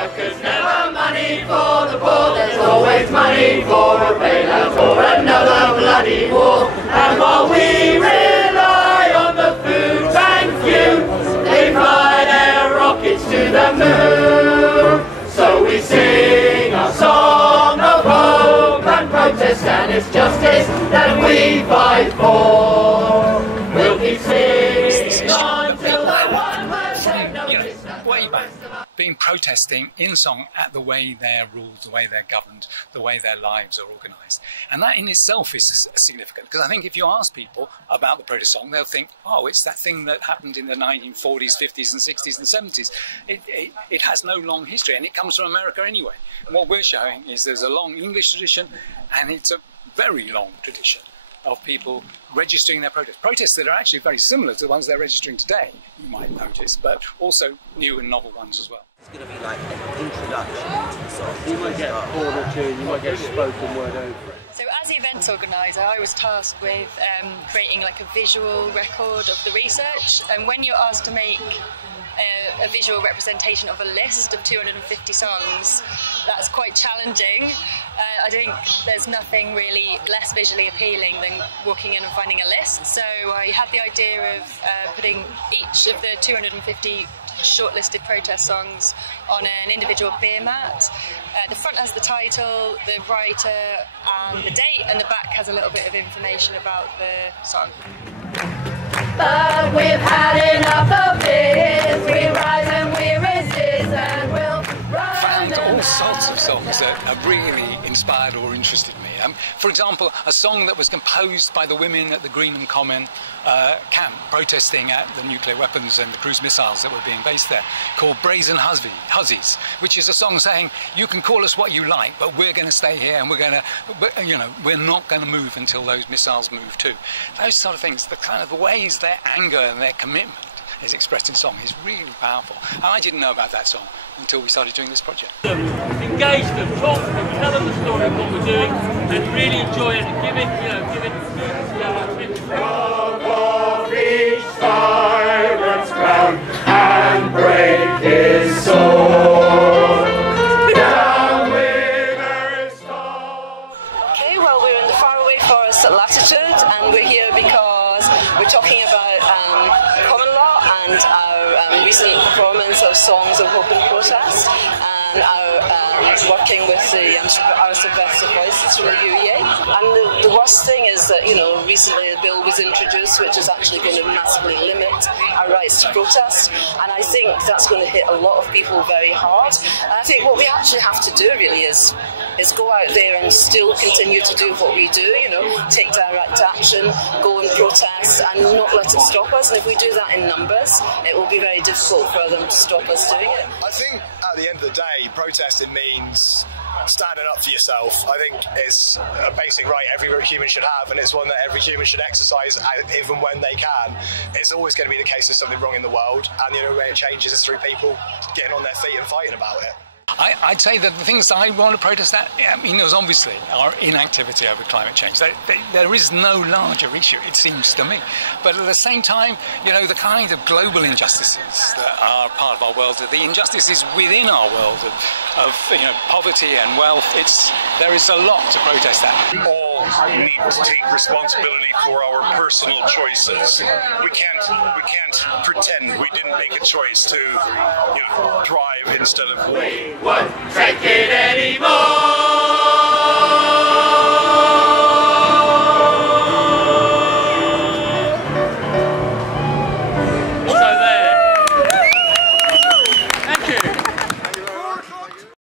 workers, never money for the poor. There's always money for a bailout or another bloody war. And while we rely on the food bank few, they fly their rockets to the moon. So we sing our song of hope and protest, and it's justice that we fight for. We'll keep singing until the one has noticed. Way back, been protesting in song at the way they're ruled, the way they're governed, the way their lives are organised. And that in itself is significant, because I think if you ask people about the protest song, they'll think, oh, it's that thing that happened in the 1940s, 50s and 60s and 70s. It has no long history, and it comes from America anyway. And what we're showing is there's a long English tradition, and it's a very long tradition of people registering their protests. Protests that are actually very similar to the ones they're registering today, you might notice, but also new and novel ones as well. It's going to be like an introduction to the song. You might get a chord or two, you might get a spoken word over it. So as the events organiser, I was tasked with creating like a visual record of the research, and when you're asked to make a visual representation of a list of 250 songs, that's quite challenging. I think there's nothing really less visually appealing than walking in and finding a list, so I had the idea of putting each of the 250 shortlisted protest songs on an individual beer mat. The front has the title, the writer and the date, and the back has a little bit of information about the song. But we've had enough of this. We rise and we resist, and we'll run. Found all sorts of songs that have really inspired or interested me. For example, a song that was composed by the women at the Greenham Common camp protesting at the nuclear weapons and the cruise missiles that were being based there, called Brazen Hussies, which is a song saying, you can call us what you like, but we're going to stay here and we're going to, we're not going to move until those missiles move too. Those sort of things, the kind of the ways their anger and their commitment is expressed in song is really powerful. And I didn't know about that song until we started doing this project. Engage them, talk to them, tell them the story of what we're doing, and really enjoy it and give it Reach Tyrant's crown and break his sword. Down with his sword. Okay, well, we're in the faraway forest at Latitude, and we're here because we're talking about common law and our recent performance of songs of hope and protest, and our working with our subversive voices from the UEA. And the worst thing is that, recently a bill was introduced which is actually going to massively limit our rights to protest, and I think that's going to hit a lot of people very hard. And I think what we actually have to do really is go out there and still continue to do what we do, take direct action, go and protest, and not let it stop us. And if we do that in numbers, it will be very difficult for them to stop us doing it. I think at the end of the day, protesting means standing up for yourself. I think it's a basic right every human should have, and it's one that every human should exercise even when they can. It's always going to be the case there's something wrong in the world, and the only way it changes is through people getting on their feet and fighting about it. I'd say that the things I want to protest at, there's obviously our inactivity over climate change. There is no larger issue, it seems to me. But at the same time, the kind of global injustices that are part of our world, the injustices within our world of poverty and wealth, there is a lot to protest at. All need to take responsibility for our personal choices. We can't pretend we didn't make a choice to drive instead of We won't take it anymore.